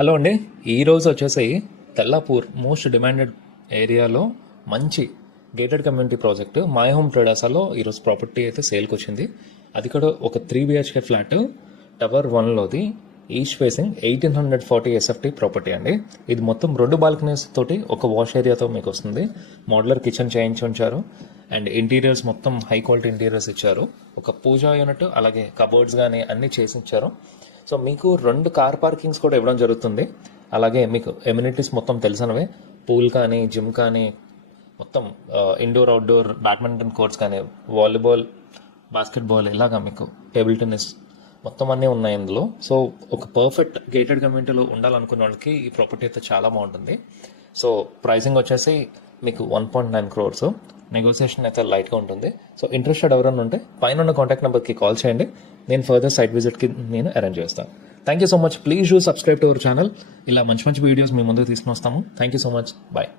Hello అండి. ఈరోజు వచ్చేసి తెల్లాపూర్ మోస్ట్ డిమాండెడ్ ఏరియాలో మంచి gated community project my home ట్రేడర్సాలో ఈరోజు ప్రాపర్టీ అయితే సేల్కి వచ్చింది. అది కూడా ఒక 3 BHK ఫ్లాట్ టవర్ 1లోది ఈస్ట్ ఫేసింగ్ 1840 SFT ప్రాపర్టీ అండి. ఇది మొత్తం 2 బాల్కనీస్ తోటి ఒక వాష్ ఏరియాతో మీకు వస్తుంది. మోడ్యులర్ కిచెన్ చేయించి ఉంచారు అండ్ ఇంటీరియర్స్ మొత్తం హై క్వాలిటీ ఇంటీరియర్స్ ఇచ్చారు. ఒక పూజా యూనిట్ అలాగే కబోర్డ్స్ కానీ అన్నీ చేసి ఇచ్చారు. సో మీకు 2 కార్ పార్కింగ్స్ కూడా ఇవ్వడం జరుగుతుంది. అలాగే మీకు ఎమ్యూనిటీస్ మొత్తం తెలిసినవే, పూల్ కానీ జిమ్ కానీ మొత్తం ఇండోర్ అవుట్డోర్ బ్యాడ్మింటన్ కోర్ట్స్ కానీ వాలీబాల్ బాస్కెట్బాల్ ఇలాగా మీకు టేబుల్ టెన్నిస్ మొత్తం అన్నీ ఉన్నాయి ఇందులో. సో ఒక పర్ఫెక్ట్ గేటెడ్ కమ్యూనిటీలో ఉండాలనుకున్న వాళ్ళకి ఈ ప్రాపర్టీ అయితే చాలా బాగుంటుంది. సో ప్రైసింగ్ వచ్చేసి మీకు 1.9 crores. నెగోసియేషన్ అయితే లైట్గా ఉంటుంది. సో ఇంట్రెస్టెడ్ ఎవరైనా ఉంటే పైన ఉన్న కాంటాక్ట్ నెంబర్కి కాల్ చేయండి. నేను ఫర్దర్ సైట్ విజిట్కి నేను అరేంజ్ చేస్తాను. Thank you so much. Please do subscribe to our channel. ఇలా మంచి మంచి వీడియోస్ మీ ముందుకు తీసుకుని వస్తాము. Thank you so much. Bye.